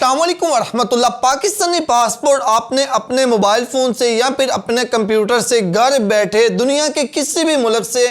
अस्सलाम वालेकुम वरहमतुल्लाह। पाकिस्तानी पासपोर्ट आपने अपने मोबाइल फ़ोन से या फिर अपने कंप्यूटर से घर बैठे दुनिया के किसी भी मुल्क से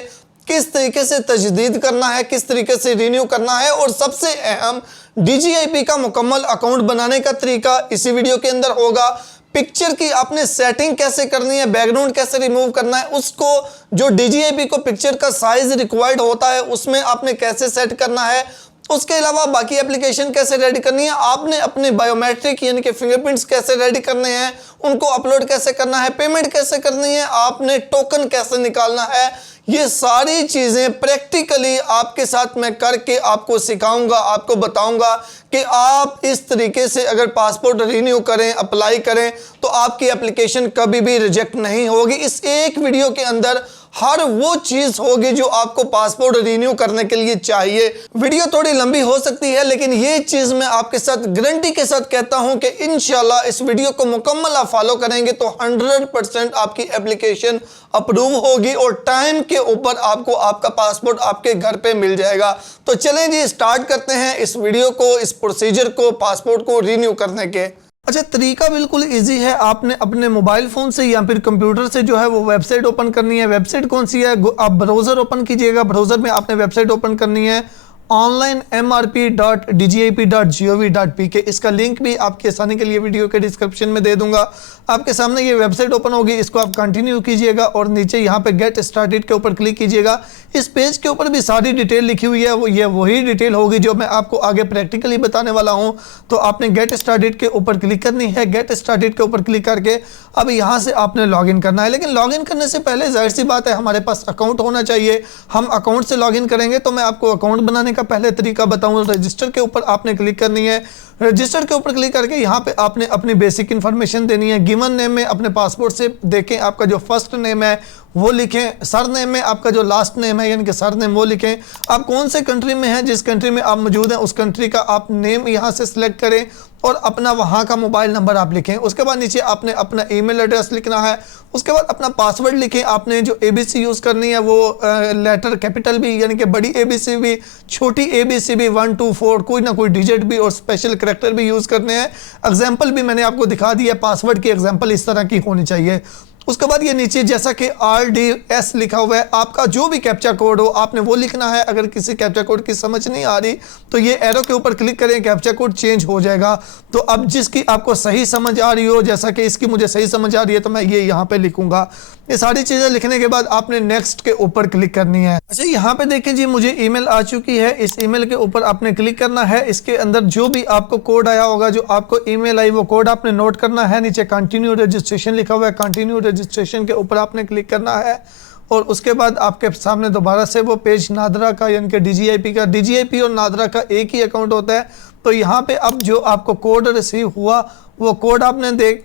किस तरीके से तजदीद करना है, किस तरीके से रिन्यू करना है और सबसे अहम DGIP का मुकम्मल अकाउंट बनाने का तरीका इसी वीडियो के अंदर होगा। पिक्चर की आपने सेटिंग कैसे करनी है, बैकग्राउंड कैसे रिमूव करना है, उसको जो DGIP को पिक्चर का साइज रिक्वायर्ड होता है उसमें आपने कैसे सेट करना है, उसके अलावा बाकी एप्लीकेशन कैसे रेडी करनी है, आपने अपने बायोमेट्रिक यानी कि फिंगरप्रिंट्स कैसे रेडी करने हैं, उनको अपलोड कैसे करना है, पेमेंट कैसे करनी है, आपने टोकन कैसे निकालना है, ये सारी चीज़ें प्रैक्टिकली आपके साथ मैं करके आपको सिखाऊंगा, आपको बताऊंगा कि आप इस तरीके से अगर पासपोर्ट रिन्यू करें, अप्लाई करें तो आपकी एप्लीकेशन कभी भी रिजेक्ट नहीं होगी। इस एक वीडियो के अंदर हर वो चीज़ होगी जो आपको पासपोर्ट रिन्यू करने के लिए चाहिए। वीडियो थोड़ी लंबी हो सकती है लेकिन ये चीज़ मैं आपके साथ गारंटी के साथ कहता हूं कि इंशाल्लाह इस वीडियो को मुकम्मल आप फॉलो करेंगे तो 100% आपकी एप्लीकेशन अप्रूव होगी और टाइम के ऊपर आपको आपका पासपोर्ट आपके घर पे मिल जाएगा। तो चलें जी, स्टार्ट करते हैं इस वीडियो को, इस प्रोसीजर को, पासपोर्ट को रिन्यू करने के। अच्छा, तरीका बिल्कुल इजी है। आपने अपने मोबाइल फ़ोन से या फिर कंप्यूटर से जो है वो वेबसाइट ओपन करनी है। वेबसाइट कौन सी है? आप ब्राउज़र ओपन कीजिएगा। ब्राउज़र में आपने वेबसाइट ओपन करनी है onlinemrp.dgip.gov.pk। इसका लिंक भी आपकी आसानी के लिए वीडियो के डिस्क्रिप्शन में दे दूंगा। आपके सामने ये वेबसाइट ओपन होगी, इसको आप कंटिन्यू कीजिएगा और नीचे यहाँ पे गेट स्टार्टेड के ऊपर क्लिक कीजिएगा। इस पेज के ऊपर भी सारी डिटेल लिखी हुई है, ये वही डिटेल होगी जो मैं आपको आगे प्रैक्टिकली बताने वाला हूँ। तो आपने गेट स्टार्टेड के ऊपर क्लिक करनी है। गेट स्टार्टेड के ऊपर क्लिक करके अब यहाँ से आपने लॉगिन करना है। लेकिन लॉगिन करने से पहले जाहिर सी बात है हमारे पास अकाउंट होना चाहिए। हम अकाउंट से लॉगिन करेंगे तो मैं आपको अकाउंट बनाने का पहले तरीका बताऊँ। रजिस्टर के ऊपर आपने क्लिक करनी है। रजिस्टर के ऊपर क्लिक करके यहाँ पे आपने अपनी बेसिक इन्फॉर्मेशन देनी है। गिवन नेम में अपने पासपोर्ट से देखें आपका जो फर्स्ट नेम है वो लिखें। सर नेम में आपका जो लास्ट नेम है यानी कि सर नेम वो लिखें। आप कौन से कंट्री में हैं, जिस कंट्री में आप मौजूद हैं उस कंट्री का आप नेम यहाँ से सिलेक्ट करें और अपना वहाँ का मोबाइल नंबर आप लिखें। उसके बाद नीचे आपने अपना ईमेल एड्रेस लिखना है। उसके बाद अपना पासवर्ड लिखें। आपने जो ABC यूज़ करनी है वो लेटर कैपिटल भी यानी कि बड़ी ABC भी, छोटी ABC भी, 1 2 4 कोई ना कोई डिजिट भी और स्पेशल करैक्टर भी यूज़ करने हैं। एग्जाम्पल भी मैंने आपको दिखा दिया, पासवर्ड की एग्जाम्पल इस तरह की होनी चाहिए। उसके बाद ये नीचे जैसा कि RDS लिखा हुआ है, आपका जो भी कैप्चा कोड हो आपने वो लिखना है। अगर किसी कैप्चा कोड की समझ नहीं आ रही तो ये एरो के ऊपर क्लिक करें, कैप्चा कोड चेंज हो जाएगा। तो अब जिसकी आपको सही समझ आ रही हो, जैसा कि इसकी मुझे सही समझ आ रही है तो मैं ये यहाँ पे लिखूंगा। ये सारी चीज़ें लिखने के बाद आपने नेक्स्ट के ऊपर क्लिक करनी है। अच्छा, यहाँ पे देखें जी मुझे ईमेल आ चुकी है। इस ईमेल के ऊपर आपने क्लिक करना है। इसके अंदर जो भी आपको कोड आया होगा, जो आपको ईमेल आई, वो कोड आपने नोट करना है। नीचे कंटिन्यू रजिस्ट्रेशन लिखा हुआ है, कंटिन्यू रजिस्ट्रेशन के ऊपर आपने क्लिक करना है और उसके बाद आपके सामने दोबारा से वो पेज नादरा का यानी कि DGIP का, DGIP और नादरा का एक ही अकाउंट होता है। तो यहाँ पे अब जो आपको कोड रिसीव हुआ वो कोड आपने देख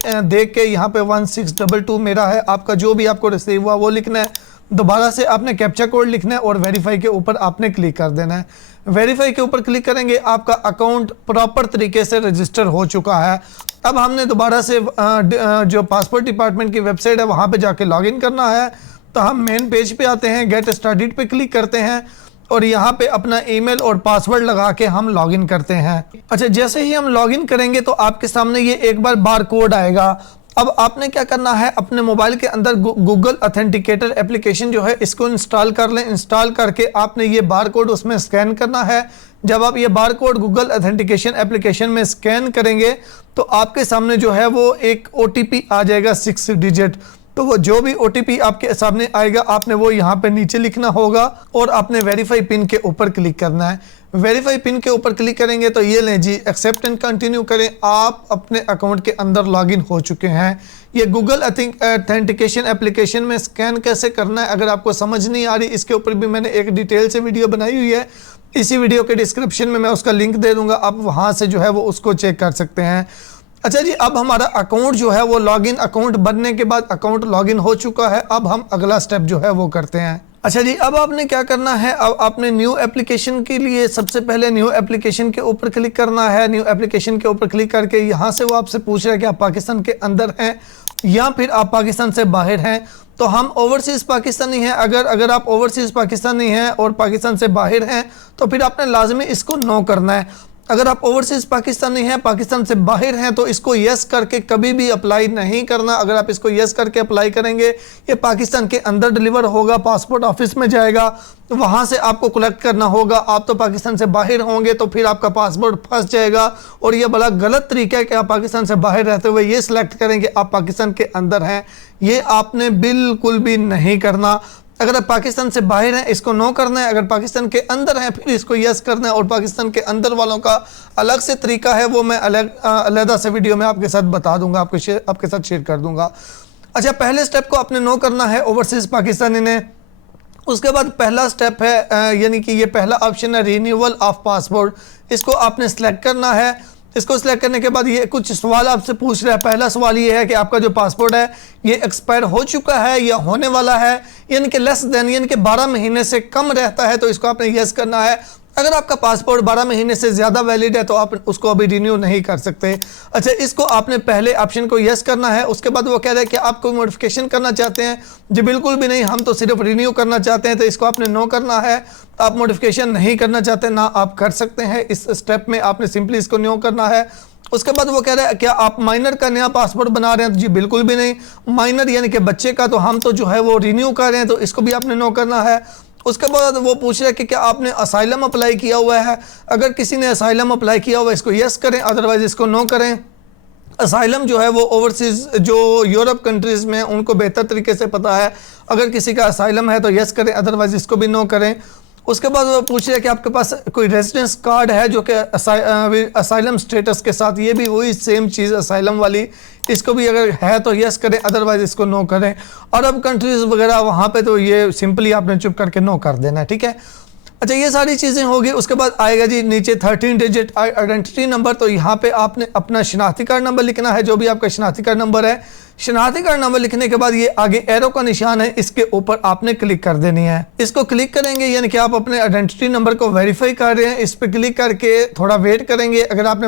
के यहाँ पे 1622 मेरा है। आपका जो भी आपको रिसीव हुआ वो लिखना है। दोबारा से आपने कैप्चा कोड लिखना है और वेरीफाई के ऊपर आपने क्लिक कर देना है। वेरीफाई के ऊपर क्लिक करेंगे, आपका अकाउंट प्रॉपर तरीके से रजिस्टर हो चुका है। अब हमने दोबारा से जो पासपोर्ट डिपार्टमेंट की वेबसाइट है वहाँ पे जाके लॉगिन करना है। तो हम मेन पेज पे आते हैं, गेट स्टार्टेड पे क्लिक करते हैं और यहाँ पे अपना ईमेल और पासवर्ड लगा के हम लॉगिन करते हैं। अच्छा, जैसे ही हम लॉगिन करेंगे तो आपके सामने ये एक बार बार कोड आएगा। अब आपने क्या करना है, अपने मोबाइल के अंदर गूगल ऑथेंटिकेटर एप्लीकेशन जो है इसको इंस्टॉल कर लें। इंस्टॉल करके आपने ये बार कोड उसमें स्कैन करना है। जब आप ये bar code Google authentication application में स्कैन करेंगे तो आपके सामने जो है वो एक OTP आ जाएगा 6 डिजिट। तो वो जो भी OTP आपके सामने आएगा आपने वो यहाँ पे नीचे लिखना होगा और आपने वेरीफाई पिन के ऊपर क्लिक करना है। वेरीफाई पिन के ऊपर क्लिक करेंगे तो ये लें जी, एक्सेप्ट एंड कंटिन्यू करें। आप अपने अकाउंट के अंदर लॉगिन हो चुके हैं। ये गूगल ऑथेंटिकेशन एप्लीकेशन में स्कैन कैसे करना है अगर आपको समझ नहीं आ रही, इसके ऊपर भी मैंने एक डिटेल से वीडियो बनाई हुई है। इसी वीडियो के डिस्क्रिप्शन में मैं उसका लिंक दे दूंगा, आप वहाँ से जो है वो उसको चेक कर सकते हैं। अच्छा जी, अब हमारा अकाउंट जो है वो लॉगिन, अकाउंट बनने के बाद अकाउंट लॉगिन हो चुका है। अब हम अगला स्टेप जो है वो करते हैं। अच्छा जी, अब आपने क्या करना है, अब आपने न्यू एप्लीकेशन के लिए सबसे पहले न्यू एप्लीकेशन के ऊपर क्लिक करना है। न्यू एप्लीकेशन के ऊपर क्लिक करके यहाँ से वो आपसे पूछ रहा है कि आप पाकिस्तान के अंदर हैं या फिर आप पाकिस्तान से बाहर हैं। तो हम ओवरसीज़ पाकिस्तानी हैं। अगर आप ओवरसीज़ पाकिस्तानी हैं और पाकिस्तान से बाहर हैं तो फिर आपने लाजमी इसको नो करना है। अगर आप ओवरसीज पाकिस्तानी हैं, पाकिस्तान से बाहर हैं, तो इसको यस करके कभी भी अप्लाई नहीं करना। अगर आप इसको यस करके अप्लाई करेंगे, ये पाकिस्तान के अंदर डिलीवर होगा, पासपोर्ट ऑफिस में जाएगा, वहाँ से आपको कलेक्ट करना होगा। आप तो पाकिस्तान से बाहर होंगे तो फिर आपका पासपोर्ट फंस जाएगा। और ये बड़ा गलत तरीका है कि आप पाकिस्तान से बाहर रहते हुए ये सिलेक्ट करेंगे आप पाकिस्तान के अंदर हैं। ये आपने बिल्कुल भी नहीं करना। अगर आप पाकिस्तान से बाहर हैं, इसको नो करना है। अगर पाकिस्तान के अंदर हैं, फिर इसको यस करना है। और पाकिस्तान के अंदर वालों का अलग से तरीका है, वो मैं अलग से वीडियो में आपके साथ बता दूंगा, आपके साथ शेयर कर दूंगा। अच्छा, पहले स्टेप को आपने नो करना है ओवरसीज पाकिस्तानी ने। उसके बाद पहला स्टेप है, यानी कि ये पहला ऑप्शन है रिन्यूअल ऑफ पासपोर्ट। इसको आपने सेलेक्ट करना है। इसको सिलेक्ट करने के बाद ये कुछ सवाल आपसे पूछ रहा है। पहला सवाल ये है कि आपका जो पासपोर्ट है ये एक्सपायर हो चुका है या होने वाला है, यानी कि लेस देन, यानी कि 12 महीने से कम रहता है, तो इसको आपने यस करना है। अगर आपका पासपोर्ट 12 महीने से ज़्यादा वैलिड है तो आप उसको अभी रिन्यू नहीं कर सकते। अच्छा, इसको आपने पहले ऑप्शन को यस करना है। उसके बाद वो कह रहा है कि आप कोई मॉडिफिकेशन करना चाहते हैं। जी बिल्कुल भी नहीं, हम तो सिर्फ रिन्यू करना चाहते हैं, तो इसको आपने नो करना है। आप मॉडिफिकेशन नहीं करना चाहते ना, आप कर सकते हैं। इस स्टेप में आपने सिंपली इसको नो करना है। उसके बाद वो कह रहा है क्या आप माइनर का नया पासपोर्ट बना रहे हैं? जी बिल्कुल भी नहीं। माइनर यानी कि बच्चे का, तो हम तो जो है वो रिन्यू कर रहे हैं, तो इसको भी आपने नो करना है। उसके बाद वो पूछ रहा है कि क्या आपने असाइलम अप्लाई किया हुआ है? अगर किसी ने असाइलम अप्लाई किया हुआ है, इसको यस करें, अदरवाइज इसको नो करें। असाइलम जो है वो ओवरसीज जो यूरोप कंट्रीज़ में उनको बेहतर तरीके से पता है। अगर किसी का असाइलम है तो यस करें, अदरवाइज इसको भी नो करें। उसके बाद वो पूछ रहे हैं कि आपके पास कोई रेजिडेंस कार्ड है जो कि असाइलम स्टेटस के साथ, ये भी वही सेम चीज़ असाइलम वाली, इसको भी अगर है तो यस करें, अदरवाइज इसको नो करें। अरब कंट्रीज़ वगैरह वहाँ पे तो ये सिंपली आपने चुप करके नो कर देना है, ठीक है। अच्छा, ये सारी चीज़ें होगी। उसके बाद आएगा जी नीचे 13 डिजिट आइडेंटिटी नंबर। तो यहाँ पे आपने अपना शनाख्ती कार्ड नंबर लिखना है, जो भी आपका शनाख्ती कार्ड नंबर है। शनाख्ती कार्ड नंबर लिखने के बाद ये आगे एरो का निशान है, इसके ऊपर आपने क्लिक कर देनी है। इसको क्लिक करेंगे यानी कि आप अपने आइडेंटिटी नंबर को वेरीफाई कर रहे हैं। इस पर क्लिक करके थोड़ा वेट करेंगे। अगर आपने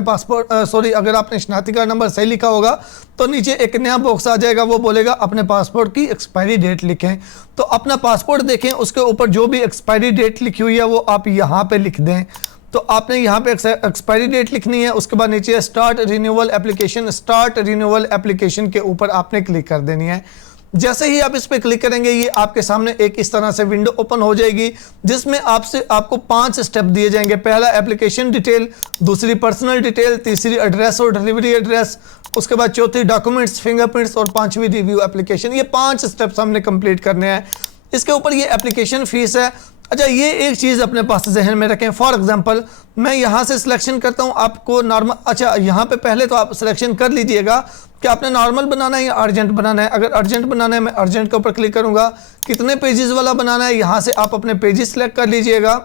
अगर आपने शनाख्ती कार्ड नंबर सही लिखा होगा तो नीचे एक नया बॉक्स आ जाएगा, वो बोलेगा अपने पासपोर्ट की एक्सपायरी डेट लिखें। तो अपना पासपोर्ट देखें, उसके ऊपर जो भी एक्सपायरी डेट लिखी हुई है वो आप यहाँ पे लिख दें। तो आपने यहाँ पे एक्सपायरी डेट लिखनी है। उसके बाद नीचे start renewal application, start renewal application के ऊपर आपने क्लिक कर देनी है। जैसे ही आप इस पर क्लिक करेंगे, ये आपके सामने एक इस तरह से विंडो ओपन हो जाएगी, जिसमें आपको 5 स्टेप दिए जाएंगे। पहला एप्लीकेशन डिटेल, दूसरी पर्सनल डिटेल, तीसरी एड्रेस और डिलीवरी एड्रेस, उसके बाद चौथी डॉक्यूमेंट्स, फिंगरप्रिंट्स और 5वीं रिव्यू एप्लीकेशन। ये 5 स्टेप्स हमने कंप्लीट करने हैं। इसके ऊपर ये एप्लीकेशन फीस है। अच्छा, ये एक चीज़ अपने पास जहन में रखें। फॉर एग्जांपल मैं यहाँ से सिलेक्शन करता हूँ, आपको नॉर्मल, अच्छा यहाँ पे पहले तो आप सिलेक्शन कर लीजिएगा कि आपने नॉर्मल बनाना है या अर्जेंट बनाना है। अगर अर्जेंट बनाना है, मैं अर्जेंट के ऊपर क्लिक करूँगा। कितने पेजेस वाला बनाना है, यहाँ से आप अपने पेजेस सेलेक्ट कर लीजिएगा।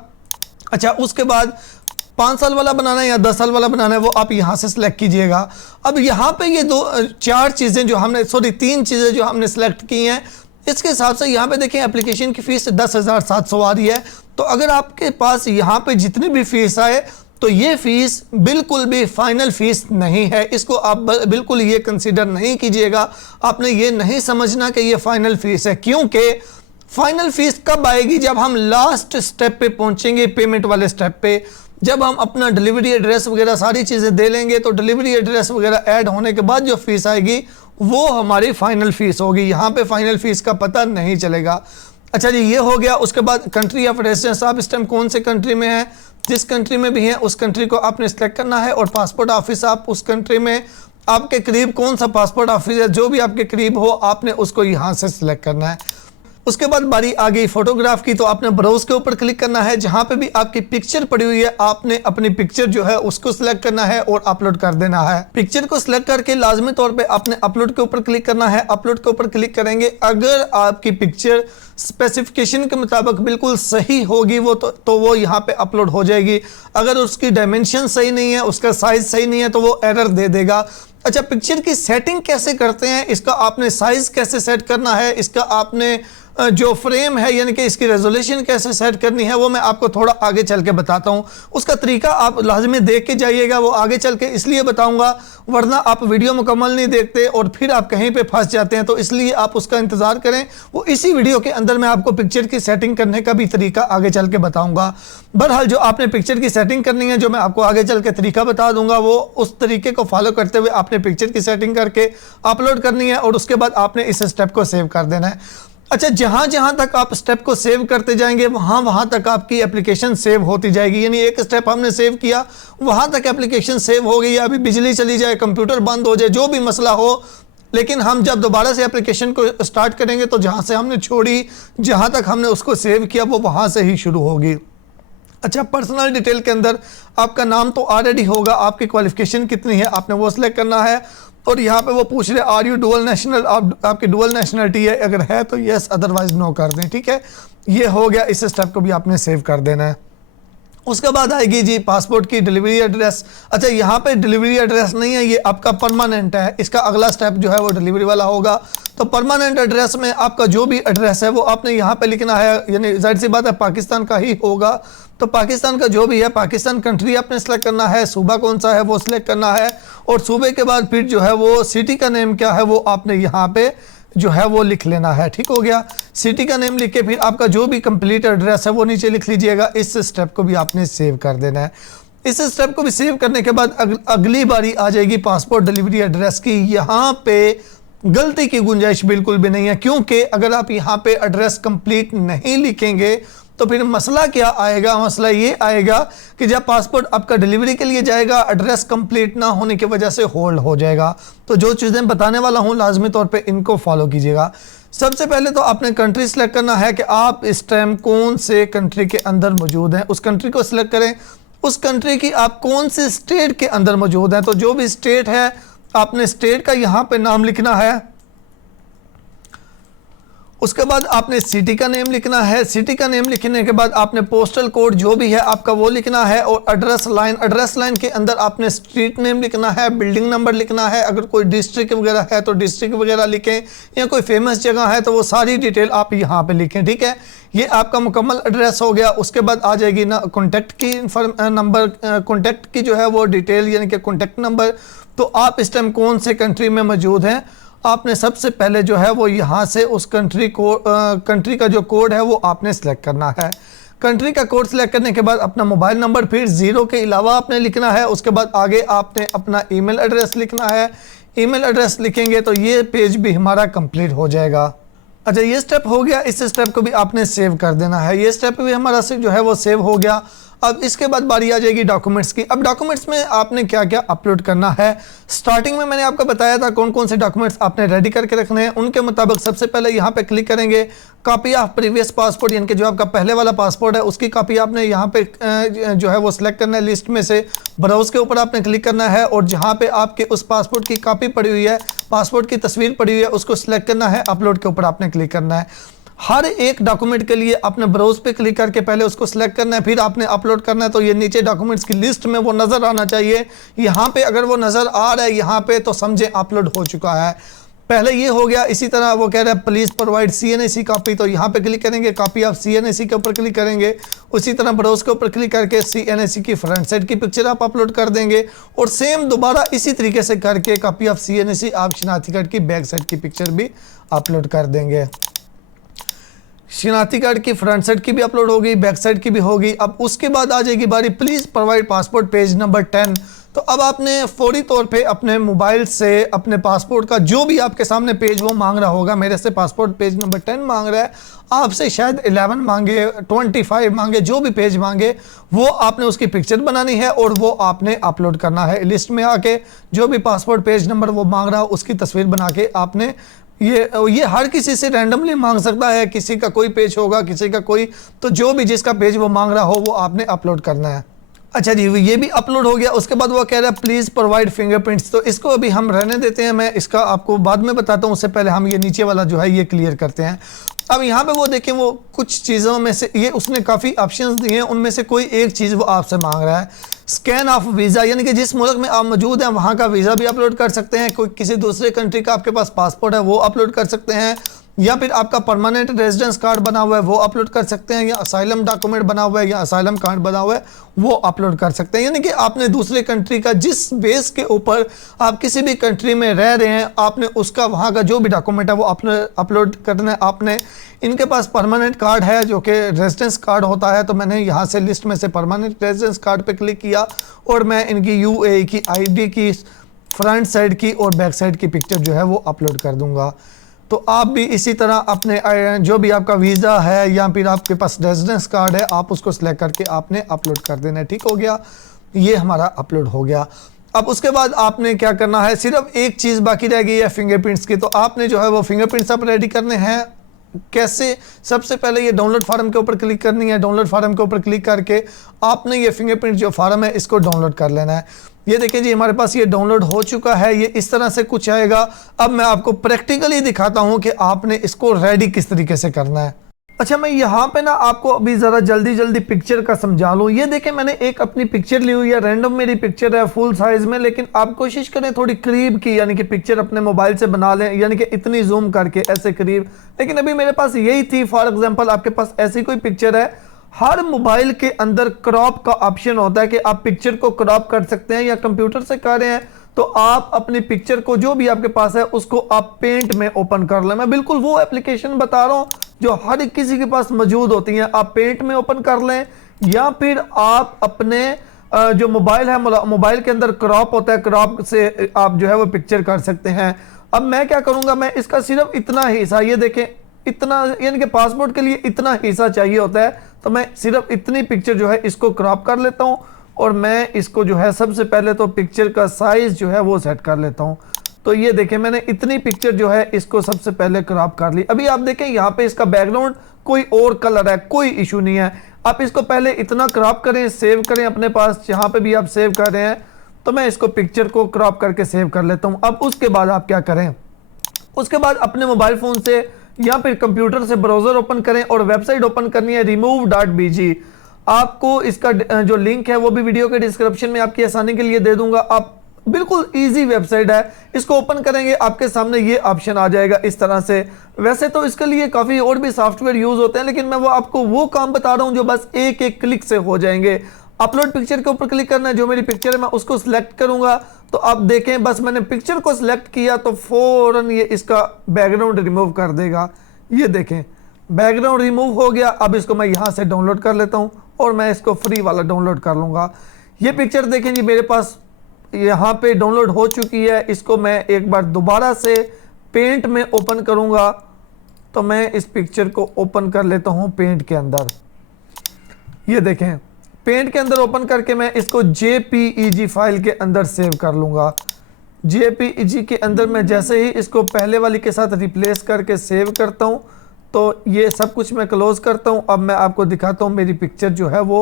अच्छा, उसके बाद 5 साल वाला बनाना है या 10 साल वाला बनाना है, वो आप यहाँ से सिलेक्ट कीजिएगा। अब यहाँ पे ये 3 चीज़ें जो हमने सेलेक्ट की हैं, इसके हिसाब से यहाँ पे देखें एप्लीकेशन की फ़ीस 10,700 आ रही है। तो अगर आपके पास यहाँ पे जितनी भी फ़ीस आए तो ये फ़ीस बिल्कुल भी फाइनल फ़ीस नहीं है। इसको आप बिल्कुल ये कंसीडर नहीं कीजिएगा। आपने ये नहीं समझना कि ये फाइनल फ़ीस है, क्योंकि फाइनल फ़ीस कब आएगी? जब हम लास्ट स्टेप पे पहुँचेंगे, पेमेंट वाले स्टेप पे। जब हम अपना डिलीवरी एड्रेस वगैरह सारी चीज़ें दे लेंगे तो डिलीवरी एड्रेस वगैरह ऐड होने के बाद जो फ़ीस आएगी वो हमारी फाइनल फ़ीस होगी। यहाँ पे फाइनल फ़ीस का पता नहीं चलेगा। अच्छा जी, ये हो गया। उसके बाद कंट्री ऑफ रेजिडेंस, आप इस टाइम कौन से कंट्री में हैं, जिस कंट्री में भी हैं उस कंट्री को आपने सेलेक्ट करना है। और पासपोर्ट ऑफिस, आप उस कंट्री में आपके करीब कौन सा पासपोर्ट ऑफिस है, जो भी आपके करीब हो आपने उसको यहाँ से सिलेक्ट करना है। उसके बाद बारी आ गई फोटोग्राफ की, तो आपने ब्राउज के ऊपर क्लिक करना है। जहाँ पे भी आपकी पिक्चर पड़ी हुई है आपने अपनी पिक्चर जो है उसको सिलेक्ट करना है और अपलोड कर देना है। पिक्चर को सिलेक्ट करके लाजमी तौर पे आपने अपलोड के ऊपर क्लिक करना है। अपलोड के ऊपर क्लिक करेंगे, अगर आपकी पिक्चर स्पेसिफिकेशन के मुताबिक बिल्कुल सही होगी तो वो यहाँ पे अपलोड हो जाएगी। अगर उसकी डायमेंशन सही नहीं है, उसका साइज सही नहीं है, तो वो एरर दे देगा। अच्छा, पिक्चर की सेटिंग कैसे करते हैं, इसका आपने साइज कैसे सेट करना है, इसका आपने जो फ्रेम है यानी कि इसकी रेजोल्यूशन कैसे सेट करनी है वो मैं आपको थोड़ा आगे चल के बताता हूं। उसका तरीका आप लाजमी देख के जाइएगा, वो आगे चल के इसलिए बताऊंगा, वरना आप वीडियो मुकम्मल नहीं देखते और फिर आप कहीं पे फंस जाते हैं। तो इसलिए आप उसका इंतजार करें, वो इसी वीडियो के अंदर मैं आपको पिक्चर की सेटिंग करने का भी तरीका आगे चल के बताऊंगा। बहरहाल जो आपने पिक्चर की सेटिंग करनी है, जो मैं आपको आगे चल के तरीका बता दूंगा, वो उस तरीके को फॉलो करते हुए आपने पिक्चर की सेटिंग करके अपलोड करनी है और उसके बाद आपने इस स्टेप को सेव कर देना है। अच्छा, जहां जहां तक आप स्टेप को सेव करते जाएंगे वहां वहां तक आपकी एप्लीकेशन सेव होती जाएगी। यानी एक स्टेप हमने सेव किया, वहां तक एप्लीकेशन सेव हो गई। अभी बिजली चली जाए, कंप्यूटर बंद हो जाए, जो भी मसला हो, लेकिन हम जब दोबारा से एप्लीकेशन को स्टार्ट करेंगे तो जहां से हमने छोड़ी, जहां तक हमने उसको सेव किया, वो वहां से ही शुरू होगी। अच्छा, पर्सनल डिटेल के अंदर आपका नाम तो ऑलरेडी होगा, आपकी क्वालिफिकेशन कितनी है आपने वो सिलेक्ट करना है। और यहाँ पे वो पूछ रहे आर यू डुअल नेशनल, आपकी डुअल नेशनलिटी है, अगर है तो यस, अदरवाइज नो कर दें। ठीक है, ये हो गया, इस स्टेप को भी आपने सेव कर देना है। उसके बाद आएगी जी पासपोर्ट की डिलीवरी एड्रेस। अच्छा, यहाँ पे डिलीवरी एड्रेस नहीं है, ये आपका परमानेंट है। इसका अगला स्टेप जो है वो डिलीवरी वाला होगा। तो परमानेंट एड्रेस में आपका जो भी एड्रेस है वो आपने यहाँ पे लिखना है, यानी जाहिर सी बात है पाकिस्तान का ही होगा। तो पाकिस्तान का जो भी है, पाकिस्तान कंट्री आपने सेलेक्ट करना है, सूबा कौन सा है वो सिलेक्ट करना है, और सूबे के बाद फिर जो है वो सिटी का नेम क्या है वो आपने यहाँ पे जो है वो लिख लेना है। ठीक हो गया, सिटी का नेम लिख के फिर आपका जो भी कंप्लीट एड्रेस है वो नीचे लिख लीजिएगा। इस स्टेप को भी आपने सेव कर देना है। इस स्टेप को भी सेव करने के बाद अगली बारी आ जाएगी पासपोर्ट डिलीवरी एड्रेस की। यहाँ पे गलती की गुंजाइश बिल्कुल भी नहीं है, क्योंकि अगर आप यहाँ पे एड्रेस कंप्लीट नहीं लिखेंगे तो फिर मसला क्या आएगा? मसला ये आएगा कि जब पासपोर्ट आपका डिलीवरी के लिए जाएगा, एड्रेस कंप्लीट ना होने की वजह से होल्ड हो जाएगा। तो जो चीज़ें बताने वाला हूँ लाजमी तौर पे इनको फॉलो कीजिएगा। सबसे पहले तो आपने कंट्री सेलेक्ट करना है कि आप इस टाइम कौन से कंट्री के अंदर मौजूद हैं, उस कंट्री को सिलेक्ट करें। उस कंट्री की आप कौन से स्टेट के अंदर मौजूद हैं, तो जो भी स्टेट है आपने स्टेट का यहाँ पे नाम लिखना है। उसके बाद आपने सिटी का नेम लिखना है। सिटी का नेम लिखने के बाद आपने पोस्टल कोड जो भी है आपका वो लिखना है, और एड्रेस लाइन के अंदर आपने स्ट्रीट नेम लिखना है, बिल्डिंग नंबर लिखना है। अगर कोई डिस्ट्रिक्ट वगैरह है तो डिस्ट्रिक्ट वगैरह लिखें, या कोई फेमस जगह है तो वो सारी डिटेल आप यहाँ पे लिखें। ठीक है, ये आपका मुकम्मल एड्रेस हो गया। उसके बाद आ जाएगी ना कॉन्टैक्ट की नंबर, कॉन्टैक्ट की जो है वो डिटेल, यानी कि कॉन्टैक्ट नंबर। तो आप इस टाइम कौन से कंट्री में मौजूद हैं, आपने सबसे पहले जो है वो यहाँ से उस कंट्री का जो कोड है वो आपने सेलेक्ट करना है। कंट्री का कोड सेलेक्ट करने के बाद अपना मोबाइल नंबर फिर 0 के अलावा आपने लिखना है। उसके बाद आगे आपने अपना ईमेल एड्रेस लिखना है। ईमेल एड्रेस लिखेंगे तो ये पेज भी हमारा कंप्लीट हो जाएगा। अच्छा, ये स्टेप हो गया, इस स्टेप को भी आपने सेव कर देना है। ये स्टेप भी हमारा से जो है वो सेव हो गया। अब इसके बाद बारी आ जाएगी डॉक्यूमेंट्स की। अब डॉक्यूमेंट्स में आपने क्या क्या अपलोड करना है। स्टार्टिंग में मैंने आपको बताया था कौन कौन से डॉक्यूमेंट्स आपने रेडी करके रखने हैं। उनके मुताबिक सबसे पहले यहाँ पे क्लिक करेंगे, कॉपी ऑफ प्रीवियस पासपोर्ट, यानी कि जो आपका पहले वाला पासपोर्ट है उसकी कॉपी आपने यहाँ पे जो है वो सिलेक्ट करना है। लिस्ट में से ब्राउज के ऊपर आपने क्लिक करना है, और जहाँ पे आपके उस पासपोर्ट की कॉपी पड़ी हुई है, पासपोर्ट की तस्वीर पड़ी हुई है, उसको सिलेक्ट करना है। अपलोड के ऊपर आपने क्लिक करना है। हर एक डॉक्यूमेंट के लिए आपने ब्राउज पे क्लिक करके पहले उसको सिलेक्ट करना है, फिर आपने अपलोड करना है। तो ये नीचे डॉक्यूमेंट्स की लिस्ट में वो नज़र आना चाहिए। यहाँ पे अगर वो नज़र आ रहा है यहाँ पे, तो समझे अपलोड हो चुका है। पहले ये हो गया। इसी तरह वो कह रहा है प्लीज़ प्रोवाइड CNAC कॉपी, तो यहाँ पे क्लिक करेंगे, कॉपी ऑफ CNAC के ऊपर क्लिक करेंगे। उसी तरह ब्राउज के ऊपर क्लिक करके CNAC की फ्रंट साइड की पिक्चर आप अपलोड कर देंगे, और सेम दोबारा इसी तरीके से करके कॉपी ऑफ CNAC आप शनाख्ती कार्ड की बैक साइड की पिक्चर भी अपलोड कर देंगे। शनाख्ती कार्ड की फ्रंट साइड की भी अपलोड होगी, बैक साइड की भी होगी। अब उसके बाद आ जाएगी बारी please provide passport page number 10। तो अब आपने फौरी तौर पे अपने मोबाइल से अपने पासपोर्ट का जो भी आपके सामने पेज वो मांग रहा होगा, मेरे से पासपोर्ट पेज नंबर 10 मांग रहा है, आपसे शायद 11 मांगे, 25 मांगे, जो भी पेज मांगे वो आपने उसकी पिक्चर बनानी है और वो आपने अपलोड करना है। लिस्ट में आके जो भी पासपोर्ट पेज नंबर वो मांग रहा हो उसकी तस्वीर बना के आपने, ये हर किसी से रैंडमली मांग सकता है, किसी का कोई पेज होगा, किसी का कोई, तो जो भी जिसका पेज वो मांग रहा हो वो आपने अपलोड करना है। अच्छा जी, ये भी अपलोड हो गया। उसके बाद वो कह रहा है प्लीज़ प्रोवाइड फिंगरप्रिंट्स, तो इसको अभी हम रहने देते हैं, मैं इसका आपको बाद में बताता हूँ। उससे पहले हम ये नीचे वाला जो है ये क्लियर करते हैं। अब यहाँ पे वो देखें, वो कुछ चीज़ों में से ये उसने काफ़ी ऑप्शंस दिए हैं, उनमें से कोई एक चीज़ वो आपसे मांग रहा है। स्कैन ऑफ वीज़ा, यानी कि जिस मुल्क में आप मौजूद हैं वहाँ का वीज़ा भी अपलोड कर सकते हैं। कोई किसी दूसरे कंट्री का आपके पास पासपोर्ट है वो अपलोड कर सकते हैं, या फिर आपका परमानेंट रेजिडेंस कार्ड बना हुआ है वो अपलोड कर सकते हैं, या असाइलम डॉक्यूमेंट बना हुआ है या असाइलम कार्ड बना हुआ है वो अपलोड कर सकते हैं। यानी कि आपने दूसरे कंट्री का जिस बेस के ऊपर आप किसी भी कंट्री में रह रहे हैं, आपने उसका वहाँ का जो भी डॉक्यूमेंट है वो अपलोड करना है। आपने इनके पास परमानेंट कार्ड है जो कि रेजिडेंस कार्ड होता है, तो मैंने यहाँ से लिस्ट में से परमानेंट रेजिडेंस कार्ड पे क्लिक किया और मैं इनकी UAE की ID की फ्रंट साइड की और बैक साइड की पिक्चर जो है वो अपलोड कर दूंगा। तो आप भी इसी तरह अपने जो भी आपका वीज़ा है या फिर आपके पास रेजिडेंस कार्ड है आप उसको सिलेक्ट करके आपने अपलोड कर देना है। ठीक हो गया, ये हमारा अपलोड हो गया। अब उसके बाद आपने क्या करना है, सिर्फ एक चीज़ बाकी रह गई है फिंगरप्रिंट्स की। तो आपने जो है वो फिंगरप्रिंट्स आप रेडी करने हैं। कैसे? सबसे पहले ये डाउनलोड फार्म के ऊपर क्लिक करनी है। डाउनलोड फार्म के ऊपर क्लिक करके आपने ये फिंगरप्रिंट जो फार्म है इसको डाउनलोड कर लेना है। ये देखिए जी हमारे पास ये डाउनलोड हो चुका है। ये इस तरह से कुछ आएगा। अब मैं आपको प्रैक्टिकली दिखाता हूं कि आपने इसको रेडी किस तरीके से करना है। अच्छा, मैं यहाँ पे ना आपको अभी ज़रा जल्दी पिक्चर का समझा लूँ। ये देखें मैंने एक अपनी पिक्चर ली हुई है, रैंडम मेरी पिक्चर है फुल साइज में, लेकिन आप कोशिश करें थोड़ी करीब की, यानी कि पिक्चर अपने मोबाइल से बना लें, यानी कि इतनी जूम करके ऐसे करीब। लेकिन अभी मेरे पास यही थी। फॉर एग्जाम्पल आपके पास ऐसी कोई पिक्चर है, हर मोबाइल के अंदर क्रॉप का ऑप्शन होता है कि आप पिक्चर को क्रॉप कर सकते हैं, या कंप्यूटर से कर रहे हैं तो आप अपनी पिक्चर को जो भी आपके पास है उसको आप पेंट में ओपन कर लें। मैं बिल्कुल वो एप्लीकेशन बता रहा हूं जो हर किसी के पास मौजूद होती हैं। आप पेंट में ओपन कर लें, या फिर आप अपने जो मोबाइल है, मोबाइल के अंदर क्रॉप होता है, क्रॉप से आप जो है वो पिक्चर कर सकते हैं। अब मैं क्या करूंगा, मैं इसका सिर्फ इतना हिस्सा, ये देखें इतना, यानी कि पासपोर्ट के लिए इतना हिस्सा चाहिए होता है, तो मैं सिर्फ इतनी पिक्चर जो है इसको क्रॉप कर लेता हूं और मैं इसको जो है सबसे पहले तो पिक्चर का साइज जो है वो सेट कर लेता हूं। तो ये देखें मैंने इतनी पिक्चर जो है इसको सबसे पहले क्रॉप कर ली। अभी आप देखें यहाँ पे इसका बैकग्राउंड कोई और कलर है, कोई इशू नहीं है। आप इसको पहले इतना क्रॉप करें, सेव करें अपने पास, जहाँ पे भी आप सेव कर रहे हैं। तो मैं इसको पिक्चर को क्रॉप करके सेव कर लेता हूँ। अब उसके बाद आप क्या करें, उसके बाद अपने मोबाइल फोन से या फिर कंप्यूटर से ब्राउजर ओपन करें और वेबसाइट ओपन करनी है remove.bg। आपको इसका जो लिंक है वो भी वीडियो के डिस्क्रिप्शन में आपकी आसानी के लिए दे दूंगा। आप बिल्कुल इजी वेबसाइट है, इसको ओपन करेंगे आपके सामने ये ऑप्शन आ जाएगा इस तरह से। वैसे तो इसके लिए काफ़ी और भी सॉफ्टवेयर यूज़ होते हैं, लेकिन मैं वो आपको वो काम बता रहा हूँ जो बस एक एक क्लिक से हो जाएंगे। अपलोड पिक्चर के ऊपर क्लिक करना है, जो मेरी पिक्चर है मैं उसको सिलेक्ट करूंगा। तो आप देखें बस मैंने पिक्चर को सिलेक्ट किया तो फौरन ये इसका बैकग्राउंड रिमूव कर देगा। ये देखें बैकग्राउंड रिमूव हो गया। अब इसको मैं यहाँ से डाउनलोड कर लेता हूँ और मैं इसको फ्री वाला डाउनलोड कर लूँगा। ये पिक्चर देखें जी मेरे पास यहाँ पे डाउनलोड हो चुकी है। इसको मैं एक बार दोबारा से पेंट में ओपन करूँगा। तो मैं इस पिक्चर को ओपन कर लेता हूँ पेंट के अंदर। ये देखें पेंट के अंदर ओपन करके मैं इसको JPEG फाइल के अंदर सेव कर लूँगा। JPEG के अंदर मैं जैसे ही इसको पहले वाली के साथ रिप्लेस करके सेव करता हूँ तो ये सब कुछ मैं क्लोज करता हूँ। अब मैं आपको दिखाता हूँ मेरी पिक्चर जो है वो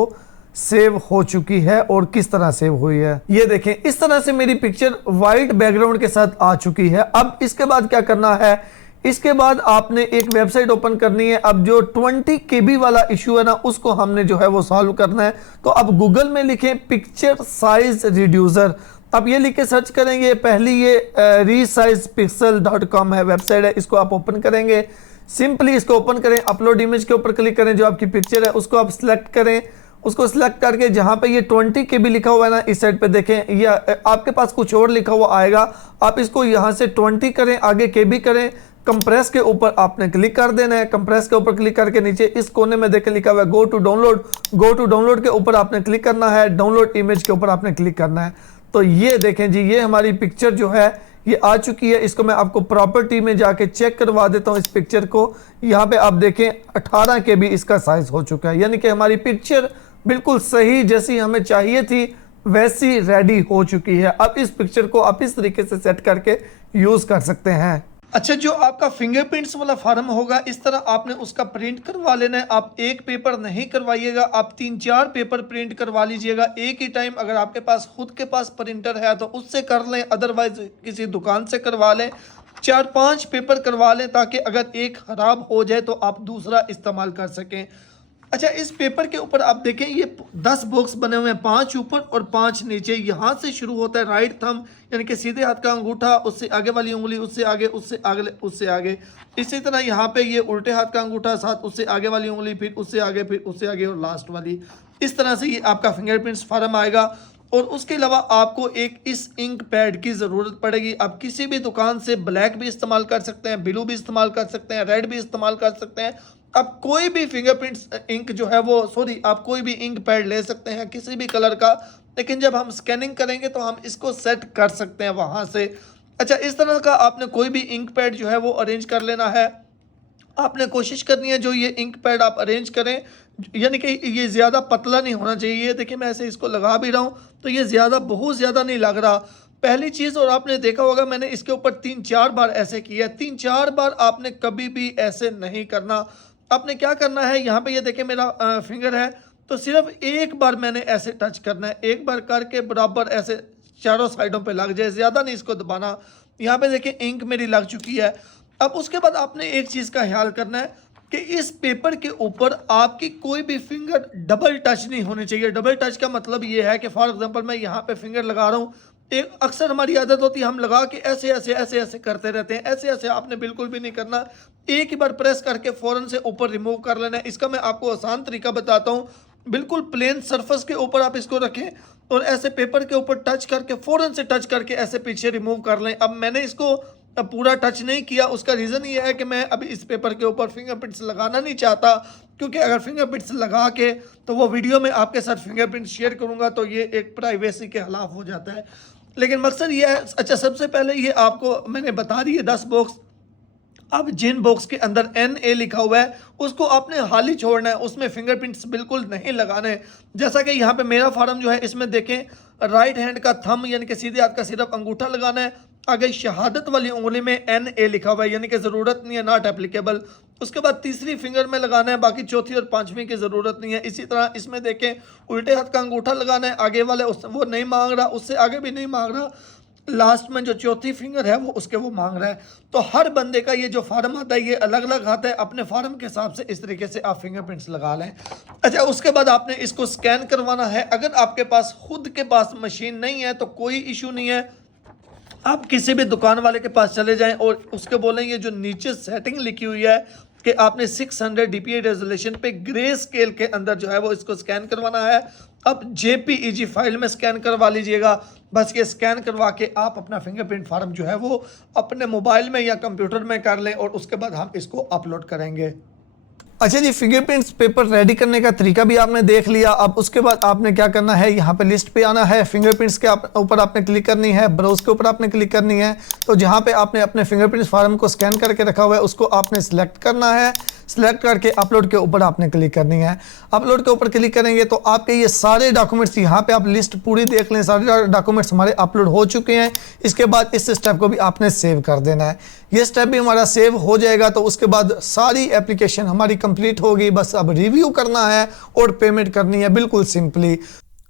सेव हो चुकी है और किस तरह सेव हुई है। ये देखें इस तरह से मेरी पिक्चर वाइट बैकग्राउंड के साथ आ चुकी है। अब इसके बाद क्या करना है, इसके बाद आपने एक वेबसाइट ओपन करनी है। अब जो 20 KB वाला इशू है ना उसको हमने जो है वो सॉल्व करना है। तो अब गूगल में लिखें पिक्चर साइज रिड्यूसर। अब ये लिख के सर्च करेंगे, पहली ये resizepixel.com है वेबसाइट है, इसको आप ओपन करेंगे। सिंपली इसको ओपन करें, अपलोड इमेज के ऊपर क्लिक करें, जो आपकी पिक्चर है उसको आप सिलेक्ट करें। उसको सिलेक्ट करके जहां पे ये 20 KB लिखा हुआ है ना इस साइड पे देखें, या आपके पास कुछ और लिखा हुआ आएगा। आप इसको यहां से 20 करें, आगे KB करें, कंप्रेस के ऊपर आपने क्लिक कर देना है। कंप्रेस के ऊपर क्लिक करके नीचे इस कोने में देखें लिखा हुआ है go to download. Go to download के ऊपर आपने क्लिक करना है, डाउनलोड इमेज के ऊपर आपने क्लिक करना है। तो ये देखें जी ये हमारी पिक्चर जो है ये आ चुकी है। इसको मैं आपको प्रॉपर्टी में जाके चेक करवा देता हूँ इस पिक्चर को। यहाँ पे आप देखें 18 KB इसका साइज हो चुका है, यानी कि हमारी पिक्चर बिल्कुल सही जैसी हमें चाहिए थी वैसी रेडी हो चुकी है। अब इस पिक्चर को आप इस तरीके से सेट करके यूज कर सकते हैं। अच्छा, जो आपका फिंगरप्रिंट्स वाला फार्म होगा इस तरह आपने उसका प्रिंट करवा लेना है। आप एक पेपर नहीं करवाइएगा, आप 3-4 पेपर प्रिंट करवा लीजिएगा एक ही टाइम। अगर आपके पास खुद के पास प्रिंटर है तो उससे कर लें, अदरवाइज किसी दुकान से करवा लें। 4-5 पेपर करवा लें ताकि अगर एक ख़राब हो जाए तो आप दूसरा इस्तेमाल कर सकें। अच्छा, इस पेपर के ऊपर आप देखें ये 10 बॉक्स बने हुए हैं, 5 ऊपर और 5 नीचे। यहाँ से शुरू होता है राइट थंब यानी कि सीधे हाथ का अंगूठा, उससे आगे वाली उंगली, उससे आगे, उससे आगे, उससे आगे। इसी तरह यहाँ पे ये उल्टे हाथ का अंगूठा, साथ उससे आगे वाली उंगली, फिर उससे आगे, फिर उससे आगे और लास्ट वाली। इस तरह से ये आपका फिंगरप्रिंट्स फॉर्म आएगा। और उसके अलावा आपको एक इस इंक पैड की ज़रूरत पड़ेगी। आप किसी भी दुकान से ब्लैक भी इस्तेमाल कर सकते हैं, ब्लू भी इस्तेमाल कर सकते हैं, रेड भी इस्तेमाल कर सकते हैं। आप कोई भी फिंगरप्रिंट्स इंक जो है वो आप कोई भी इंक पैड ले सकते हैं किसी भी कलर का, लेकिन जब हम स्कैनिंग करेंगे तो हम इसको सेट कर सकते हैं वहाँ से। अच्छा, इस तरह का आपने कोई भी इंक पैड जो है वो अरेंज कर लेना है। आपने कोशिश करनी है जो ये इंक पैड आप अरेंज करें, यानी कि ये ज़्यादा पतला नहीं होना चाहिए। देखिए मैं ऐसे इसको लगा भी रहा हूँ तो ये बहुत ज़्यादा नहीं लग रहा, पहली चीज़। और आपने देखा होगा मैंने इसके ऊपर 3-4 बार ऐसे किया है। 3-4 बार आपने कभी भी ऐसे नहीं करना। आपने क्या करना है, यहाँ पे ये देखिए मेरा फिंगर है, तो सिर्फ एक बार मैंने ऐसे टच करना है, एक बार करके बराबर ऐसे चारों साइडों पे लग जाए, ज़्यादा नहीं इसको दबाना। यहाँ पे देखिए इंक मेरी लग चुकी है। अब उसके बाद आपने एक चीज़ का ख्याल करना है कि इस पेपर के ऊपर आपकी कोई भी फिंगर डबल टच नहीं होनी चाहिए। डबल टच का मतलब ये है कि फॉर एग्जांपल मैं यहाँ पे फिंगर लगा रहा हूँ, एक अक्सर हमारी आदत होती है हम लगा के ऐसे ऐसे ऐसे ऐसे करते रहते हैं। ऐसे ऐसे आपने बिल्कुल भी नहीं करना, एक ही बार प्रेस करके फ़ौरन से ऊपर रिमूव कर लेना है। इसका मैं आपको आसान तरीका बताता हूँ। बिल्कुल प्लेन सरफेस के ऊपर आप इसको रखें और ऐसे पेपर के ऊपर टच करके फ़ौरन से टच करके ऐसे पीछे रिमूव कर लें। अब मैंने इसको पूरा टच नहीं किया, उसका रीज़न ये है कि मैं अभी इस पेपर के ऊपर फिंगरप्रिंट्स लगाना नहीं चाहता, क्योंकि अगर फिंगरप्रिंट्स लगा के तो वो वीडियो में आपके साथ फिंगरप्रिंट शेयर करूँगा तो ये एक प्राइवेसी के खिलाफ हो जाता है। लेकिन मकसद ये है। अच्छा, सबसे पहले ये आपको मैंने बता दी है 10 बॉक्स। अब जिन बॉक्स के अंदर NA लिखा हुआ है उसको आपने हाल ही छोड़ना है, उसमें फिंगरप्रिंट्स बिल्कुल नहीं लगाने। जैसा कि यहाँ पे मेरा फॉर्म जो है इसमें देखें राइट हैंड का थंब यानी कि सीधे हाथ का सिर्फ अंगूठा लगाना है, आगे शहादत वाली उंगली में NA लिखा हुआ है यानी कि ज़रूरत नहीं है, नॉट एप्लीकेबल। उसके बाद तीसरी फिंगर में लगाना है, बाकी चौथी और पांचवी की ज़रूरत नहीं है। इसी तरह इसमें देखें उल्टे हाथ का अंगूठा लगाना है, आगे वाले वो नहीं मांग रहा, उससे आगे भी नहीं मांग रहा, लास्ट में जो चौथी फिंगर है वो मांग रहा है। तो हर बंदे का ये जो फार्म आता है ये अलग अलग आता है, अपने फार्म के हिसाब से इस तरीके से आप फिंगरप्रिंट्स लगा लें। अच्छा, उसके बाद आपने इसको स्कैन करवाना है। अगर आपके पास खुद के पास मशीन नहीं है तो कोई इशू नहीं है, आप किसी भी दुकान वाले के पास चले जाएं और उसके बोलें ये जो नीचे सेटिंग लिखी हुई है कि आपने 600 DPI रेजोल्यूशन पे ग्रे स्केल के अंदर जो है वो इसको स्कैन करवाना है। अब JPEG फाइल में स्कैन करवा लीजिएगा। बस ये स्कैन करवा के आप अपना फिंगरप्रिंट फार्म जो है वो अपने मोबाइल में या कंप्यूटर में कर लें और उसके बाद हम इसको अपलोड करेंगे। अच्छा जी, फिंगरप्रिंट्स पेपर रेडी करने का तरीका भी आपने देख लिया। अब उसके बाद आपने क्या करना है, यहाँ पे लिस्ट पे आना है, फिंगरप्रिंट्स के ऊपर आपने क्लिक करनी है, ब्राउज के ऊपर आपने क्लिक करनी है। तो जहाँ पे आपने अपने फिंगरप्रिंट्स फार्म को स्कैन करके रखा हुआ है उसको आपने सिलेक्ट करना है। सिलेक्ट करके अपलोड के ऊपर आपने क्लिक करनी है। अपलोड के ऊपर क्लिक करेंगे तो आपके ये सारे डॉक्यूमेंट्स, यहाँ पे आप लिस्ट पूरी देख लें, सारे डॉक्यूमेंट्स हमारे अपलोड हो चुके हैं। इसके बाद इस स्टेप को भी आपने सेव कर देना है। ये स्टेप भी हमारा सेव हो जाएगा तो उसके बाद सारी एप्लीकेशन हमारी कंप्लीट होगी। बस अब रिव्यू करना है और पेमेंट करनी है, बिल्कुल सिंपली।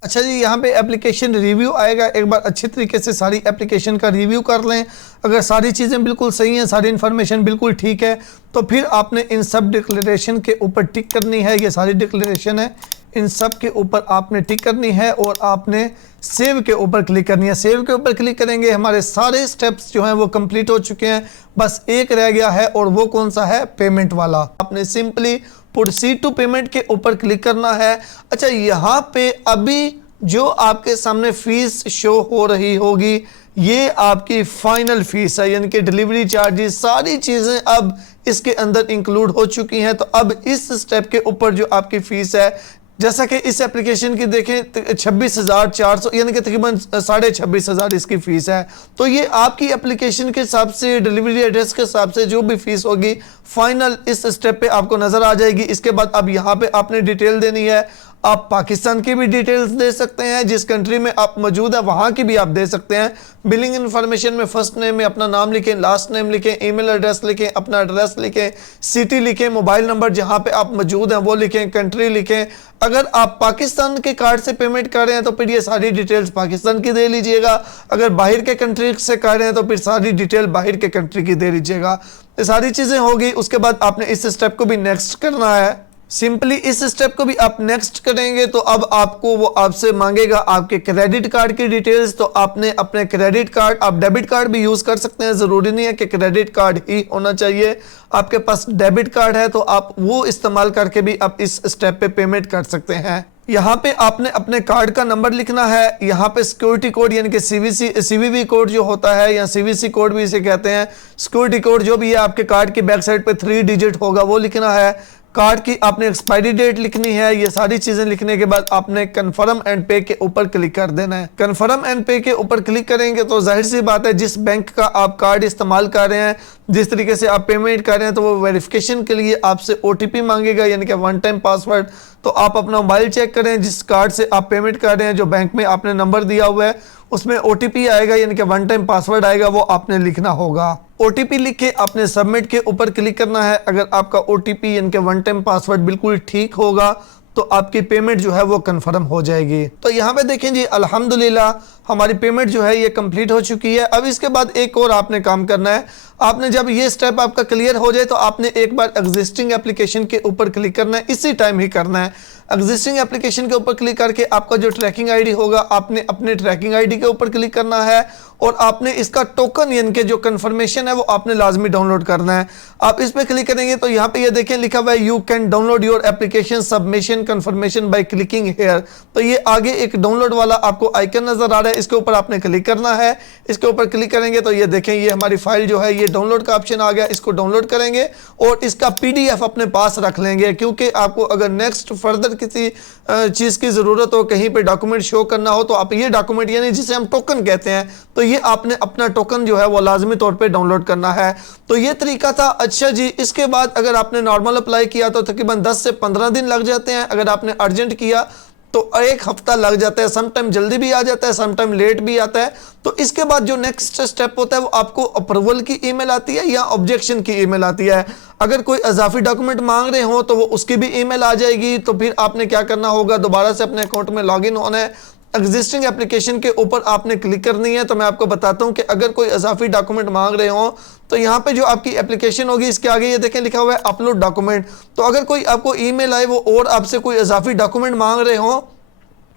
अच्छा जी, यहाँ पे एप्लीकेशन रिव्यू आएगा, एक बार अच्छी तरीके से सारी एप्लीकेशन का रिव्यू कर लें। अगर सारी चीज़ें बिल्कुल सही हैं, सारी इन्फॉर्मेशन बिल्कुल ठीक है, तो फिर आपने इन सब डिक्लेरेशन के ऊपर टिक करनी है। ये सारी डिक्लेरेशन है, इन सब के ऊपर आपने टिक करनी है और आपने सेव के ऊपर क्लिक करनी है। सेव के ऊपर क्लिक करेंगे, हमारे सारे स्टेप्स जो हैं वो कंप्लीट हो चुके हैं। बस एक रह गया है और वो कौन सा है, पेमेंट वाला। आपने सिंपली प्रोसीड टू पेमेंट के ऊपर क्लिक करना है। अच्छा, यहाँ पे अभी जो आपके सामने फीस शो हो रही होगी ये आपकी फाइनल फीस है, यानी कि डिलीवरी चार्जेस सारी चीज़ें अब इसके अंदर इंक्लूड हो चुकी हैं। तो अब इस स्टेप के ऊपर जो आपकी फीस है, जैसा कि इस एप्लीकेशन की देखें 26,400 यानी कि तकरीबन 26,500 इसकी फ़ीस है। तो ये आपकी एप्लीकेशन के हिसाब से, डिलीवरी एड्रेस के हिसाब से जो भी फ़ीस होगी फाइनल इस स्टेप पे आपको नज़र आ जाएगी। इसके बाद अब यहाँ पे आपने डिटेल देनी है। आप पाकिस्तान की भी डिटेल्स दे सकते हैं, जिस कंट्री में आप मौजूद है वहाँ की भी आप दे सकते हैं। बिलिंग इन्फॉर्मेशन में फर्स्ट नेम में अपना नाम लिखें, लास्ट नेम लिखें, ईमेल एड्रेस लिखें, अपना एड्रेस लिखें, सिटी लिखें, मोबाइल नंबर जहाँ पे आप मौजूद हैं वो लिखें, कंट्री लिखें। अगर आप पाकिस्तान के कार्ड से पेमेंट कर रहे हैं तो फिर ये सारी डिटेल्स पाकिस्तान की दे लीजिएगा। अगर बाहर के कंट्री से कर रहे हैं तो फिर सारी डिटेल बाहर के कंट्री की दे लीजिएगा। ये सारी चीज़ें होगी। उसके बाद आपने इस स्टेप को भी नेक्स्ट करना है। सिंपली इस स्टेप को भी आप नेक्स्ट करेंगे तो अब आपको वो आपसे मांगेगा आपके क्रेडिट कार्ड की डिटेल्स। तो आपने अपने क्रेडिट कार्ड, आप डेबिट कार्ड भी यूज कर सकते हैं, जरूरी नहीं है कि क्रेडिट कार्ड ही होना चाहिए। आपके पास डेबिट कार्ड है तो आप वो इस्तेमाल करके भी आप इस स्टेप पे पेमेंट कर सकते हैं। यहाँ पे आपने अपने कार्ड का नंबर लिखना है, यहाँ पे सिक्योरिटी कोड यानी कि सीवीवी कोड जो होता है या सीवीसी कोड भी इसे कहते हैं, सिक्योरिटी कोड जो भी है आपके कार्ड की बैक साइड पे 3 डिजिट होगा वो लिखना है। कार्ड की आपने एक्सपायरी डेट लिखनी है। ये सारी चीजें लिखने के बाद आपने कन्फर्म एंड पे के ऊपर क्लिक कर देना है। कन्फर्म एंड पे के ऊपर क्लिक करेंगे तो जाहिर सी बात है जिस बैंक का आप कार्ड इस्तेमाल कर रहे हैं, जिस तरीके से आप पेमेंट कर रहे हैं, तो वो वेरिफिकेशन के लिए आपसे ओटीपी मांगेगा यानी कि 1 टाइम पासवर्ड। तो आप अपना मोबाइल चेक करें, जिस कार्ड से आप पेमेंट कर रहे हैं, जो बैंक में आपने नंबर दिया हुआ है उसमें ओटीपी आएगा यानी कि 1 टाइम पासवर्ड आएगा, वो आपने लिखना होगा। ओटीपी लिख के आपने सबमिट के ऊपर क्लिक करना है। अगर आपका ओटीपी यानी कि 1 टाइम पासवर्ड बिल्कुल ठीक होगा तो आपकी पेमेंट जो है वो कंफर्म हो जाएगी। तो यहाँ पे देखें जी, अल्हम्दुलिल्लाह हमारी पेमेंट जो है ये कंप्लीट हो चुकी है। अब इसके बाद एक और आपने काम करना है। आपने जब ये स्टेप आपका क्लियर हो जाए तो आपने एक बार एग्जिस्टिंग एप्लीकेशन के ऊपर क्लिक करना है, इसी टाइम ही करना है। एग्जिस्टिंग एप्लीकेशन के ऊपर क्लिक करके आपका जो ट्रैकिंग आईडी होगा आपने अपने ट्रैकिंग आईडी के ऊपर क्लिक करना है और आपने इसका टोकन यानी कि जो कंफर्मेशन है वो आपने लाजमी डाउनलोड करना है। आप इस पे क्लिक करेंगे तो यहाँ पे ये देखें लिखा हुआ है you can download your application submission confirmation by clicking here. तो ये आगे एक डाउनलोड वाला आपको आइकन नजर आ रहा है, इसके ऊपर आपने क्लिक करना है। इसके ऊपर क्लिक करेंगे तो ये देखें ये हमारी फाइल जो है ये डाउनलोड का ऑप्शन आ गया। इसको डाउनलोड करेंगे और इसका पीडीएफ अपने पास रख लेंगे, क्योंकि आपको अगर नेक्स्ट फर्दर किसी चीज की जरूरत हो, कहीं पे डॉक्यूमेंट शो करना हो, तो आप ये डॉक्यूमेंट यानी जिसे हम टोकन कहते हैं, तो ये आपने अपना टोकन जो है वो लाजमी तौर पे डाउनलोड करना है। तो ये तरीका था। अच्छा जी, इसके बाद अगर आपने नॉर्मल अप्लाई किया तो तकरीबन 10 से 15 दिन लग जाते हैं। अगर आपने अर्जेंट किया तो 1 हफ्ता लग जाता है। समटाइम जल्दी भी आ जाता है, समटाइम लेट भी आता है। तो इसके बाद जो नेक्स्ट स्टेप होता है वो आपको अप्रूवल की ईमेल आती है या ऑब्जेक्शन की ईमेल आती है। अगर कोई इजाफी डॉक्यूमेंट मांग रहे हो तो वो उसकी भी ईमेल आ जाएगी। तो फिर आपने क्या करना होगा, दोबारा से अपने अकाउंट में लॉगिन होना है, एग्जिस्टिंग एप्लीकेशन के ऊपर आपने क्लिक करनी है। तो मैं आपको बताता हूं कि अगर कोई इजाफी डॉक्यूमेंट मांग रहे हो तो यहाँ पे जो आपकी एप्लीकेशन होगी इसके आगे ये देखें लिखा हुआ है अपलोड डॉक्यूमेंट। तो अगर कोई आपको ईमेल आए वो और आपसे कोई इजाफी डॉक्यूमेंट मांग रहे हो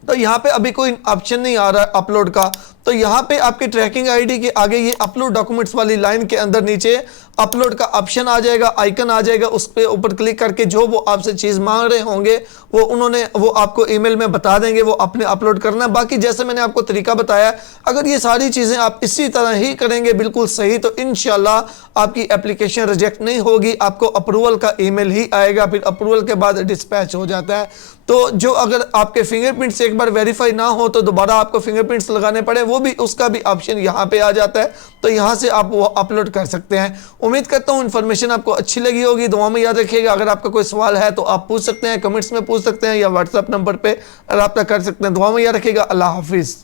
तो यहाँ पे अभी कोई ऑप्शन नहीं आ रहा है अपलोड का। तो यहाँ पे आपकी ट्रैकिंग आईडी के आगे ये अपलोड डॉक्यूमेंट्स वाली लाइन के अंदर नीचे अपलोड का ऑप्शन आ जाएगा, आइकन आ जाएगा। उस पे ऊपर क्लिक करके जो वो आपसे चीज़ मांग रहे होंगे वो आपको ईमेल में बता देंगे, वो आपने अपलोड करना है। बाकी जैसे मैंने आपको तरीका बताया, अगर ये सारी चीज़ें आप इसी तरह ही करेंगे बिल्कुल सही, तो इंशाल्लाह आपकी एप्लीकेशन रिजेक्ट नहीं होगी, आपको अप्रूवल का ईमेल ही आएगा। फिर अप्रूवल के बाद डिस्पैच हो जाता है। तो जो अगर आपके फिंगरप्रिंट्स एक बार वेरीफाई ना हो तो दोबारा आपको फिंगरप्रिंट्स लगाने पड़े, वो भी उसका भी ऑप्शन यहाँ पे आ जाता है। तो यहाँ से आप वो अपलोड कर सकते हैं। उम्मीद करता हूँ इन्फॉर्मेशन आपको अच्छी लगी होगी। दुआ में याद रखिएगा, अगर आपका कोई सवाल है तो आप पूछ सकते हैं, कमेंट्स में पूछ सकते हैं या व्हाट्सएप नंबर पे रब्ता कर सकते हैं। दुआ में याद रखिएगा। अल्लाह हाफिज़।